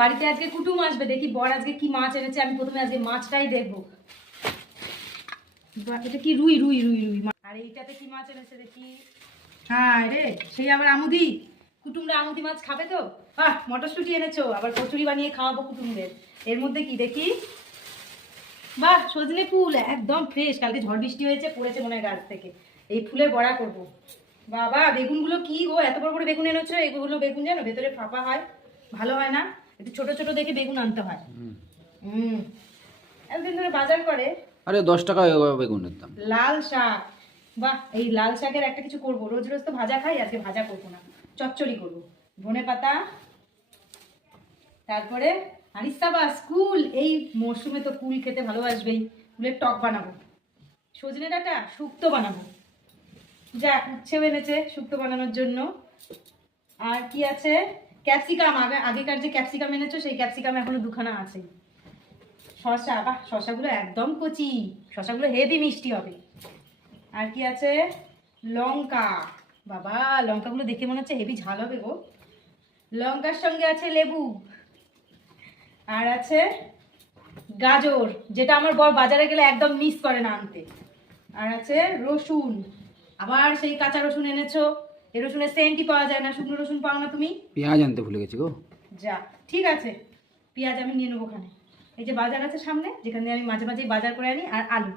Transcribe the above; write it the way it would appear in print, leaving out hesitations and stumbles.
বাড়িতে আজকে কুটুম আসবে, দেখি বর আজকে কি মাছ এনেছে। আমি প্রথমে আজকে মাছটাই দেখবো। এটা কি রুই রুই রুই রুই আর এইটাতে কি মাছ এনেছে দেখি। হ্যাঁ রে, সেই আবার আমুদি। কুটুমরা আমুদি মাছ খাবে তো। মটরশুঁটি এনেছো, আবার কচুরি বানিয়ে খাওয়াবো কুটুমদের। এর মধ্যে কি দেখি, বাহ সজনে ফুল একদম ফ্রেশ, কালকে ঝড় বৃষ্টি হয়েছে, পড়েছে মনে হয় গাছ থেকে। এই ফুলের বড়া করব। বাবা বেগুনগুলো কি গো, এত বড় বড় বেগুন এনেছো। এগুলো বেগুন জানো ভেতরে ফাঁপা হয়, ভালো হয় না। একটু ছোট ছোট দেখে বেগুন আনতে হয়। একদিন ধরে বাজার করে। আরে 10 টাকা বেগুনের দাম। লাল শাক, বাহ এই লাল শাকের একটা কিছু করব। রোজ রোজ তো ভাজা খাই, আজকে ভাজা করবো না, চচ্চড়ি করব। ধনে পাতা, তারপরে আরিস্তা বাস কুল, এই মরশুমে তো কুল খেতে ভালোবাসবেই। কুলের টক বানাবো। সজনে ডাঁটা শুক্তো বানাবো। যাক উচ্ছেও এনেছে শুক্তো বানানোর জন্য। আর কি আছে, ক্যাপসিকাম, আগেকার যে ক্যাপসিকাম এনেছো সেই ক্যাপসিকাম এখনো দুখানা আছে। শসা, বাহ শসাগুলো একদম কচি, শসাগুলো হেভি মিষ্টি হবে। আর কি আছে, লঙ্কা, বাবা লঙ্কাগুলো দেখে মনে হচ্ছে হেভি ঝাল হবে গো। লঙ্কার সঙ্গে আছে লেবু, আর আছে গাজর, যেটা আমার বর বাজারে গেলে একদম মিস করে না আনতে। আর আছে রসুন, আবার সেই কাঁচা রসুন এনেছো। এই রসুনের সেন্টই পাওয়া যায় না, শুকনো রসুন পাও না তুমি। পেঁয়াজ আনতে ভুলে গেছি গো। যা ঠিক আছে, পেঁয়াজ আমি নিয়ে নেবো ওখানে। এই যে বাজার আছে সামনে, যেখান দিয়ে আমি মাঝে মাঝেই বাজার করে আনি। আর আলু,